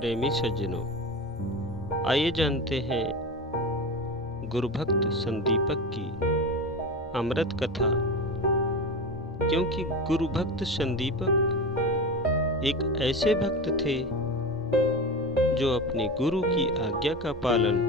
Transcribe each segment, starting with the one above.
प्रेमी सज्जनों, आइए जानते हैं गुरुभक्त संदीपक की अमृत कथा। क्योंकि गुरुभक्त संदीपक एक ऐसे भक्त थे जो अपने गुरु की आज्ञा का पालन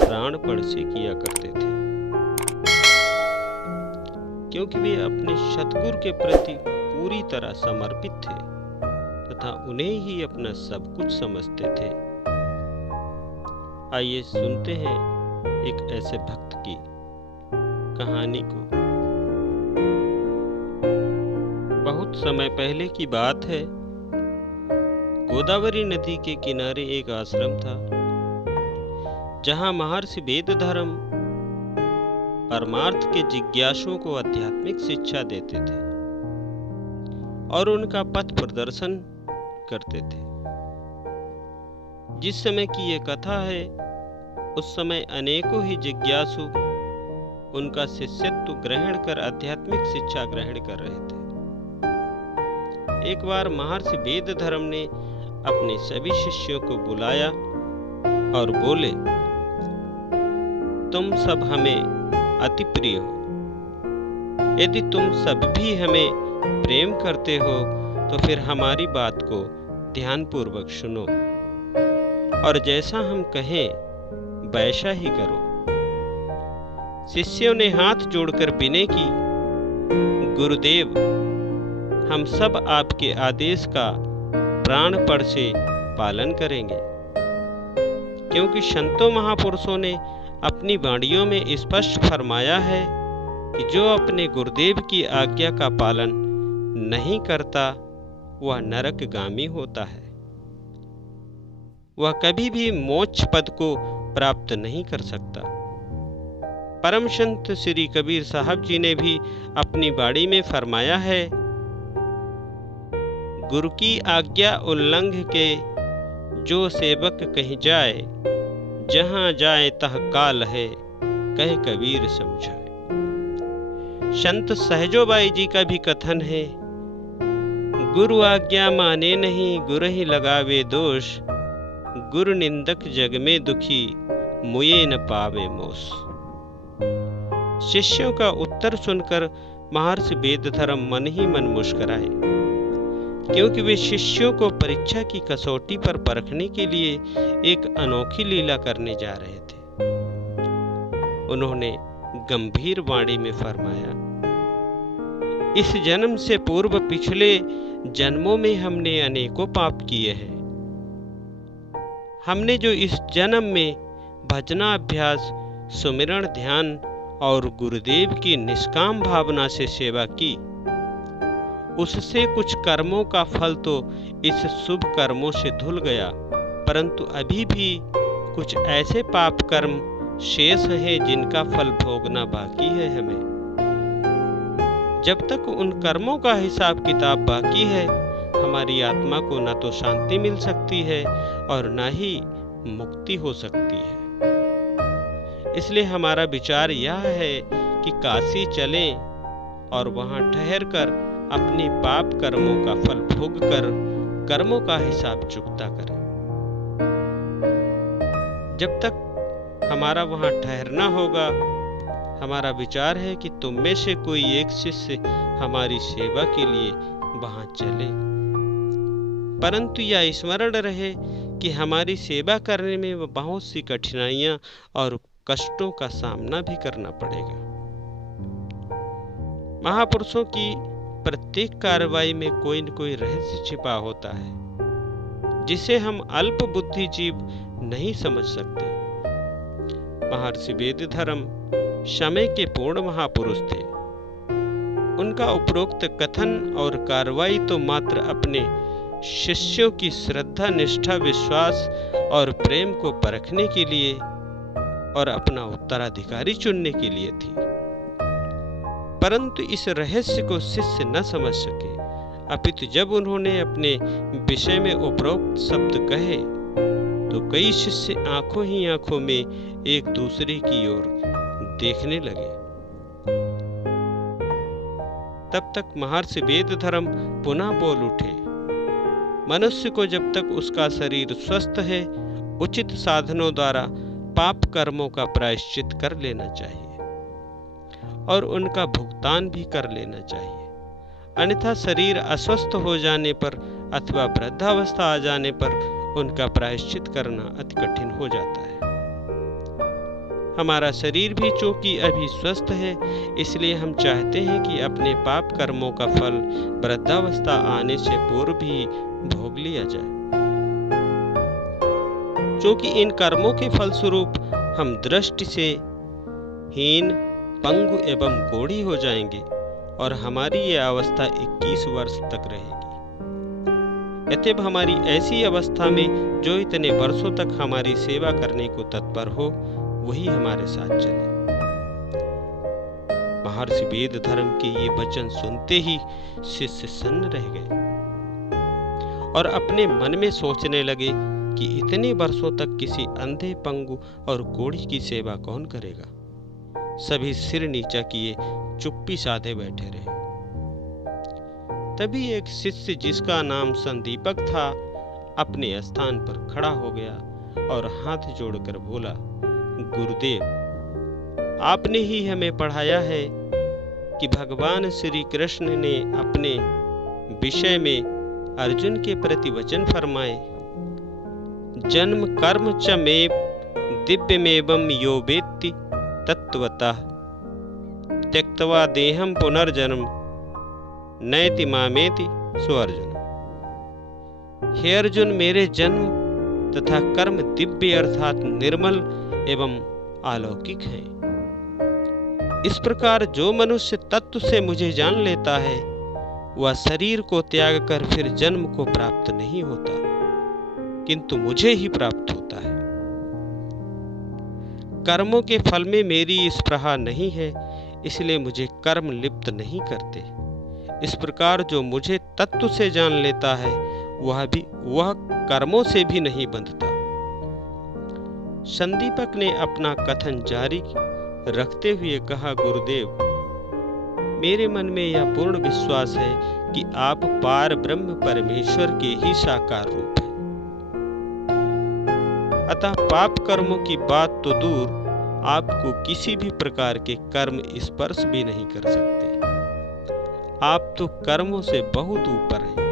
प्राणपण से किया करते थे, क्योंकि वे अपने सतगुरु के प्रति पूरी तरह समर्पित थे तथा उन्हें ही अपना सब कुछ समझते थे। आइए सुनते हैं एक ऐसे भक्त की कहानी को। बहुत समय पहले की बात है। गोदावरी नदी के किनारे एक आश्रम था, जहां महर्षि वेदधर्म परमार्थ के जिज्ञासुओं को आध्यात्मिक शिक्षा देते थे और उनका पथ प्रदर्शन करते थे। जिस समय की ये कथा है, उस समय अनेकों ही जिज्ञासु उनका शिष्यत्व ग्रहण कर आध्यात्मिक शिक्षा ग्रहण कर रहे थे। एक बार महर्षि वेदधर्म ने अपने सभी शिष्यों को बुलाया और बोले, तुम सब हमें अति प्रिय हो। यदि तुम सब भी हमें प्रेम करते हो तो फिर हमारी बात को ध्यानपूर्वक सुनो और जैसा हम कहें वैसा ही करो। शिष्यों ने हाथ जोड़कर विनय की, गुरुदेव, हम सब आपके आदेश का प्राणपण से पालन करेंगे, क्योंकि संतों महापुरुषों ने अपनी वाणियों में स्पष्ट फरमाया है कि जो अपने गुरुदेव की आज्ञा का पालन नहीं करता वह नरकगामी होता है। वह कभी भी मोक्ष पद को प्राप्त नहीं कर सकता। परम संत श्री कबीर साहब जी ने भी अपनी वाणी में फरमाया है, गुरु की आज्ञा उल्लंघ के जो सेवक कहीं जाए, जहां जाए तह काल है, कह कबीर समझाए। संत सहजोबाई जी का भी कथन है, गुरु आज्ञा माने नहीं, गुरु ही लगावे दोष, गुरु निंदक जग में दुखी, मुए न पावे मोस। शिष्यों का उत्तर सुनकर महर्षि वेदधर्म मन ही मन मुस्कुराए, क्योंकि वे शिष्यों को परीक्षा की कसौटी पर परखने के लिए एक अनोखी लीला करने जा रहे थे। उन्होंने गंभीर वाणी में फरमाया, इस जन्म से पूर्व पिछले जन्मों में हमने अनेकों पाप किए हैं। हमने जो इस जन्म में भजना अभ्यास, सुमिरन, ध्यान और गुरुदेव की निष्काम भावना से सेवा की, उससे कुछ कर्मों का फल तो इस शुभ कर्मों से धुल गया, परंतु अभी भी कुछ ऐसे पाप कर्म शेष हैं जिनका फल भोगना बाकी है हमें। जब तक उन कर्मों का हिसाब किताब बाकी है, हमारी आत्मा को न तो शांति मिल सकती है और न ही मुक्ति हो सकती है। इसलिए हमारा विचार यह है कि काशी चलें और वहां ठहरकर अपने पाप कर्मों का फल भोग कर कर्मों का हिसाब चुकता करें। जब तक हमारा वहां ठहरना होगा, हमारा विचार है कि तुम में से कोई एक शिष्य हमारी सेवा के लिए वहां चले, परंतु यह स्मरण रहे कि हमारी सेवा करने में बहुत सी कठिनाइयां और कष्टों का सामना भी करना पड़ेगा। महापुरुषों की प्रत्येक कार्रवाई में कोई न कोई रहस्य छिपा होता है, जिसे हम अल्प बुद्धि जीव नहीं समझ सकते। महर्षि वेदधर्म समय के पूर्ण महापुरुष थे। उनका उपरोक्त कथन और कार्रवाई तो मात्र अपने शिष्यों की श्रद्धा, निष्ठा, विश्वास और प्रेम को परखने के लिए और अपना उत्तराधिकारी चुनने के लिए थी, परंतु इस रहस्य को शिष्य न समझ सके। अपितु जब उन्होंने अपने विषय में उपरोक्त शब्द कहे तो कई शिष्य आंखों ही आंखों में एक दूसरे की ओर देखने लगे। तब तक महर्षि वेदधर्म पुनः बोल उठे, मनुष्य को जब तक उसका शरीर स्वस्थ है उचित साधनों द्वारा पाप कर्मों का प्रायश्चित कर लेना चाहिए और उनका भुगतान भी कर लेना चाहिए। अन्यथा शरीर अस्वस्थ हो जाने पर अथवा वृद्धावस्था आ जाने पर उनका प्रायश्चित करना अति कठिन हो जाता है। हमारा शरीर भी चूंकि अभी स्वस्थ है, इसलिए हम चाहते हैं कि अपने पाप कर्मों का फल वृद्धावस्था आने से पूर्व ही भोग लिया जाए। क्योंकि इन कर्मों के फलस्वरूप हम दृष्टि से हीन, पंगु एवं कोढ़ी हो जाएंगे और हमारी यह अवस्था 21 वर्ष तक रहेगी। अतएव हमारी ऐसी अवस्था में जो इतने वर्षों तक हमारी सेवा करने को तत्पर हो, वही हमारे साथ चले। महर्षि वेदधर्म के ये वचन सुनते ही शिष्य सन्न रह गए और अपने मन में सोचने लगे कि इतने वर्षों तक किसी अंधे, पंगु और कोढ़ी की सेवा कौन करेगा। सभी सिर नीचा किए चुप्पी साधे बैठे रहे। तभी एक शिष्य जिसका नाम संदीपक था अपने स्थान पर खड़ा हो गया और हाथ जोड़कर बोला, गुरुदेव, आपने ही हमें पढ़ाया है कि भगवान श्री कृष्ण ने अपने विषय में अर्जुन के प्रति वचन फरमाए, जन्म कर्म च मे दिव्यमेवं यो वेत्ति तत्वतः त्यक्त्वा देहं पुनर्जन्म नैति मामेति सो अर्जुन। हे अर्जुन, मेरे जन्म तथा कर्म दिव्य अर्थात निर्मल एवं अलौकिक है। इस प्रकार जो मनुष्य तत्व से मुझे जान लेता है वह शरीर को त्याग कर फिर जन्म को प्राप्त नहीं होता, किंतु मुझे ही प्राप्त होता है। कर्मों के फल में मेरी स्पृहा नहीं है, इसलिए मुझे कर्म लिप्त नहीं करते। इस प्रकार जो मुझे तत्व से जान लेता है वह कर्मों से भी नहीं बंधता। संदीपक ने अपना कथन जारी रखते हुए कहा, गुरुदेव, मेरे मन में यह पूर्ण विश्वास है कि आप पार ब्रह्म परमेश्वर के ही साकार रूप हैं। अतः पाप कर्मों की बात तो दूर, आपको किसी भी प्रकार के कर्म स्पर्श भी नहीं कर सकते। आप तो कर्मों से बहुत ऊपर हैं।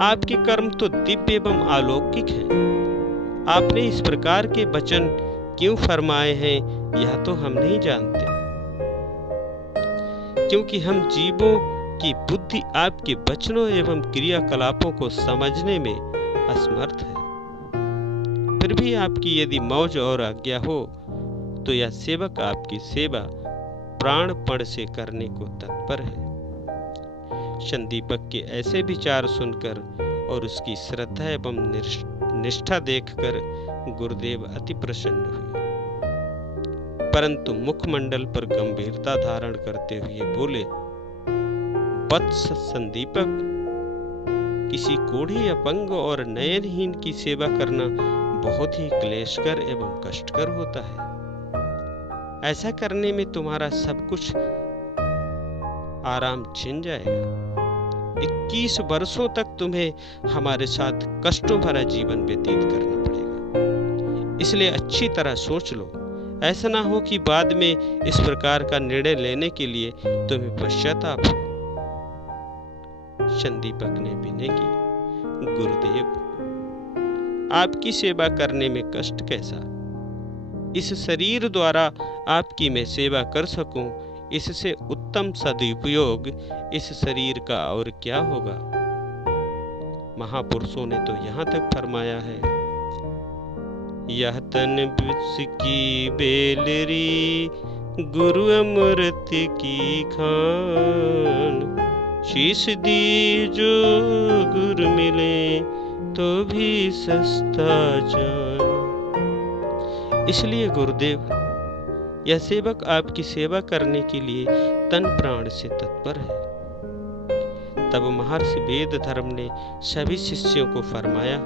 आपके कर्म तो दिव्य एवं अलौकिक हैं। आपने इस प्रकार के वचन क्यों फरमाए हैं यह तो हम नहीं जानते, क्योंकि हम जीवों की बुद्धि आपके वचनों एवं क्रियाकलापों को समझने में असमर्थ है। फिर भी आपकी यदि मौज और आज्ञा हो तो यह सेवक आपकी सेवा प्राणपण से करने को तत्पर है। संदीपक के ऐसे विचार सुनकर और उसकी श्रद्धा एवं निष्ठा देखकर गुरुदेव अति प्रसन्न हुए, परंतु मुखमंडल पर गंभीरता धारण करते हुए बोले, वत्स संदीपक, किसी कोढ़ी, अपंग और नयनहीन की सेवा करना बहुत ही क्लेशकर एवं कष्टकर होता है। ऐसा करने में तुम्हारा सब कुछ आराम छिन जाएगा। 21 वर्षों तक तुम्हें हमारे साथ कष्टों भरा जीवन व्यतीत करना पड़ेगा। इसलिए अच्छी तरह सोच लो, ऐसा ना हो कि बाद में इस प्रकार का निर्णय लेने के लिए तुम्हें पश्चाताप हो। संदीपक ने विनय की, गुरुदेव, आपकी सेवा करने में कष्ट कैसा? इस शरीर द्वारा आपकी मैं सेवा कर सकूं, इससे उत्तम सदुपयोग इस शरीर का और क्या होगा। महापुरुषों ने तो यहाँ तक फरमाया है, यह तन विष की बेलरी, गुरु अमृत की खान, शीश दी जो गुरु मिले तो भी सस्ता जान। इसलिए गुरुदेव, यह सेवक आपकी सेवा करने के लिए तन प्राण से तत्पर है। तब महर्षि वेदधर्म ने सभी शिष्यों को फरमाया,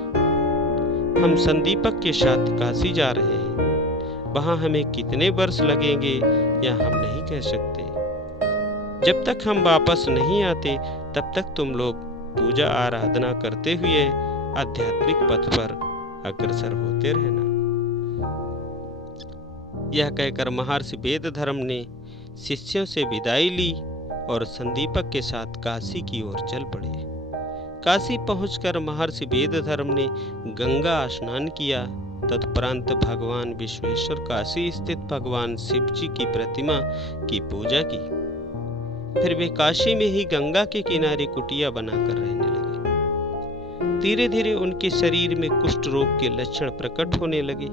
हम संदीपक के साथ काशी जा रहे हैं। वहां हमें कितने वर्ष लगेंगे यह हम नहीं कह सकते। जब तक हम वापस नहीं आते तब तक तुम लोग पूजा आराधना करते हुए आध्यात्मिक पथ पर अग्रसर होते रहना। यह कहकर महर्षि वेदधर्म ने शिष्यों से विदाई ली और संदीपक के साथ काशी की ओर चल पड़े। काशी पहुंचकर महर्षि वेदधर्म ने गंगा स्नान किया। तत्परांत भगवान विश्वेश्वर काशी स्थित भगवान शिव जी की प्रतिमा की पूजा की। फिर वे काशी में ही गंगा के किनारे कुटिया बनाकर रहने लगे। धीरे धीरे उनके शरीर में कुष्ठ रोग के लक्षण प्रकट होने लगे।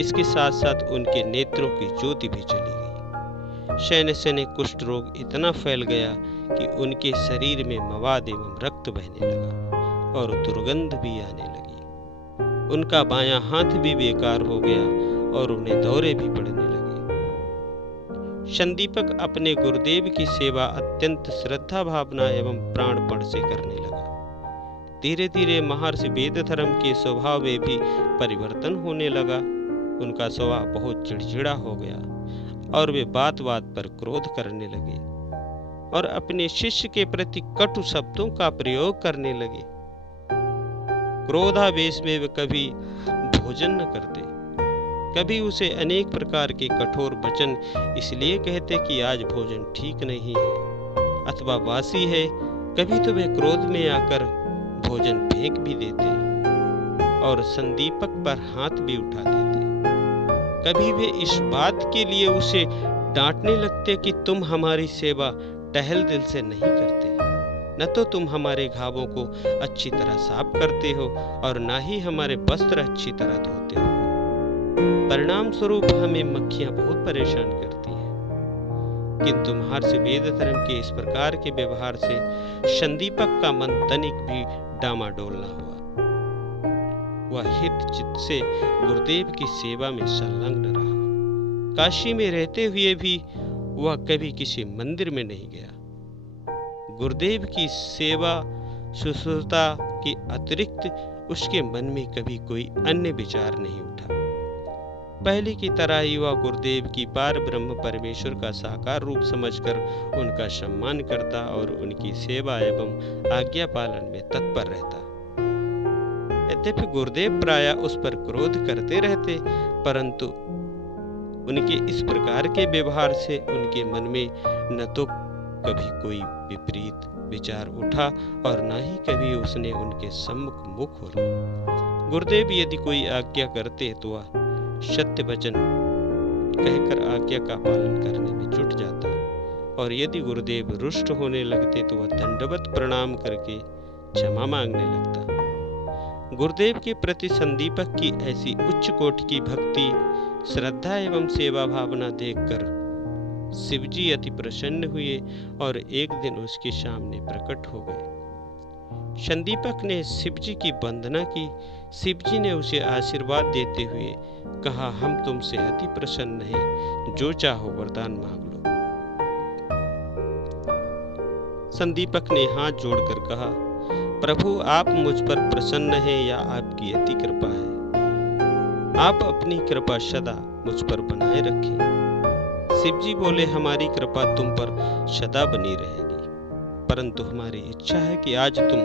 इसके साथ साथ उनके नेत्रों की ज्योति भी चली गई। शैने शैने कुष्ठ रोग इतना फैल गया कि उनके शरीर में मवाद एवं रक्त बहने लगा और दुर्गंध भी आने लगी। उनका बायां हाथ भी बेकार हो गया और उन्हें दौरे भी पड़ने लगे। संदीपक अपने गुरुदेव की सेवा अत्यंत श्रद्धा भावना एवं प्राणपण से करने लगा। धीरे धीरे महर्षि वेदधर्म के स्वभाव में भी परिवर्तन होने लगा। उनका स्वभाव बहुत चिड़चिड़ा हो गया और वे बात बात पर क्रोध करने लगे और अपने शिष्य के प्रति कटु शब्दों का प्रयोग करने लगे। क्रोधावेश में वे कभी भोजन न करते, कभी उसे अनेक प्रकार के कठोर वचन इसलिए कहते कि आज भोजन ठीक नहीं है अथवा बासी है। कभी तो वे क्रोध में आकर भोजन फेंक भी देते और संदीपक पर हाथ भी उठा देते। कभी वे इस बात के लिए उसे डांटने लगते कि तुम हमारी सेवा टहल दिल से नहीं करते, न तो तुम हमारे घावों को अच्छी तरह साफ करते हो और न ही हमारे वस्त्र अच्छी तरह धोते हो। परिणाम स्वरूप हमें मक्खियां बहुत परेशान करती हैं। किंतु महर्षि वेदधर्म के इस प्रकार के व्यवहार से संदीपक का मन तनिक भी डामाडोल न हुआ। वह हित चित्त से गुरुदेव की सेवा में संलग्न रहा। काशी में रहते हुए भी वह कभी किसी मंदिर में नहीं गया। गुरुदेव की सेवा शुश्रूषा के अतिरिक्त उसके मन में कभी कोई अन्य विचार नहीं उठा। पहले की तरह ही वह गुरुदेव की पार ब्रह्म परमेश्वर का साकार रूप समझकर उनका सम्मान करता और उनकी सेवा एवं आज्ञा पालन में तत्पर रहता। यद्यपि गुरुदेव प्रायः उस पर क्रोध करते रहते, परंतु उनके इस प्रकार के व्यवहार से उनके मन में न तो कभी कोई विपरीत विचार उठा और न ही कभी उसने उनके सम्मुख मुख खोला। गुरुदेव यदि कोई आज्ञा करते तो वह सत्य वचन कहकर आज्ञा का पालन करने में जुट जाता और यदि गुरुदेव रुष्ट होने लगते तो वह दंडवत प्रणाम करके क्षमा मांगने लगता। गुरुदेव के प्रति संदीपक की ऐसी उच्च कोटि की भक्ति, श्रद्धा एवं सेवा भावना देखकर शिवजी अति प्रसन्न हुए और एक दिन उसके सामने प्रकट हो गए। संदीपक ने शिवजी की वंदना की। शिवजी ने उसे आशीर्वाद देते हुए कहा, हम तुमसे अति प्रसन्न हैं, जो चाहो वरदान मांग लो। संदीपक ने हाथ जोड़कर कहा, प्रभु आप मुझ पर प्रसन्न हैं या आपकी अति कृपा है। आप अपनी कृपा सदा मुझ पर बनाए रखें। शिवजी बोले, हमारी कृपा तुम पर सदा बनी रहेगी, परंतु हमारी इच्छा है कि आज तुम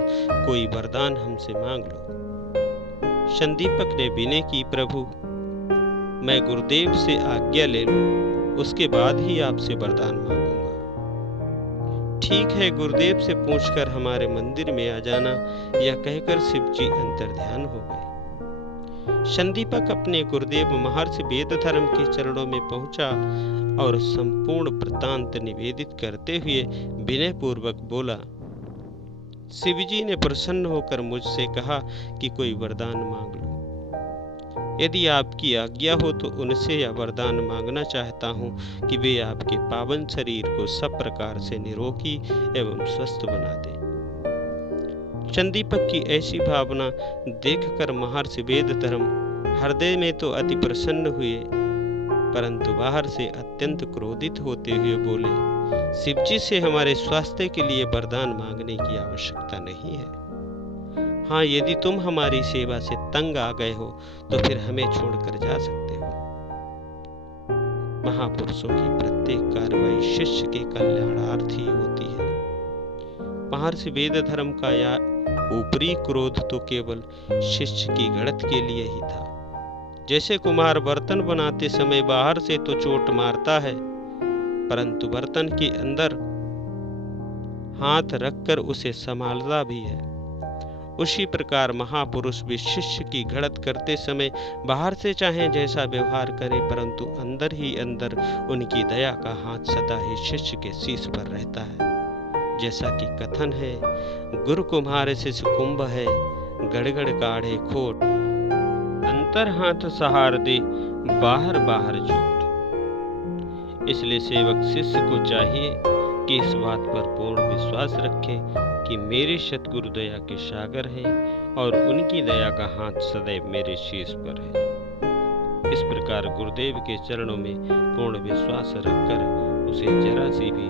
कोई वरदान हमसे मांग लो। संदीपक ने विनय की, प्रभु मैं गुरुदेव से आज्ञा ले लूं, उसके बाद ही आपसे वरदान मांगूंगा। ठीक है, गुरुदेव से पूछकर हमारे मंदिर में आ जाना, यह कहकर शिवजी अंतर्ध्यान हो गए। संदीपक अपने गुरुदेव महर्षि वेदधर्म के चरणों में पहुंचा और संपूर्ण वृत्तांत निवेदित करते हुए विनय पूर्वक बोला, शिवजी ने प्रसन्न होकर मुझसे कहा कि कोई वरदान मांग लो। यदि आपकी आज्ञा हो तो उनसे यह वरदान मांगना चाहता हूँ कि वे आपके पावन शरीर को सब प्रकार से निरोगी एवं स्वस्थ बना दे। संदीपक की ऐसी भावना देखकर महर्षि वेदधर्म हृदय में तो अति प्रसन्न हुए, परंतु बाहर से अत्यंत क्रोधित होते हुए बोले, शिवजी से हमारे स्वास्थ्य के लिए वरदान मांगने की आवश्यकता नहीं है। हाँ, यदि तुम हमारी सेवा से तंग आ गए हो तो फिर हमें छोड़कर जा सकते हो। महापुरुषों की प्रत्येक कार्रवाई शिष्य के कल्याणार्थ ही होती है। महर्षि वेद धर्म का यह ऊपरी क्रोध तो केवल शिष्य की गढ़त के लिए ही था। जैसे कुम्हार बर्तन बनाते समय बाहर से तो चोट मारता है, परंतु बर्तन के अंदर हाथ रखकर उसे संभालता भी है, उसी प्रकार महापुरुष भी शिष्य की घड़त करते समय बाहर से चाहे जैसा व्यवहार करे, परंतु अंदर ही अंदर उनकी दया का हाथ सदा ही शिष्य के शीश पर रहता है। जैसा कि कथन है, गुरु कुम्हार शिष्य कुंभ है, गड़गड़ काढ़े खोट, अंतर हाथ सहार दे, बाहर बाहर चोट। इसलिए सेवक शिष्य को चाहिए कि इस बात पर पूर्ण विश्वास रखे कि मेरे सतगुरु दया के सागर हैं और उनकी दया का हाथ सदैव मेरे शीश पर है। इस प्रकार गुरुदेव के चरणों में पूर्ण विश्वास रखकर उसे जरा सी भी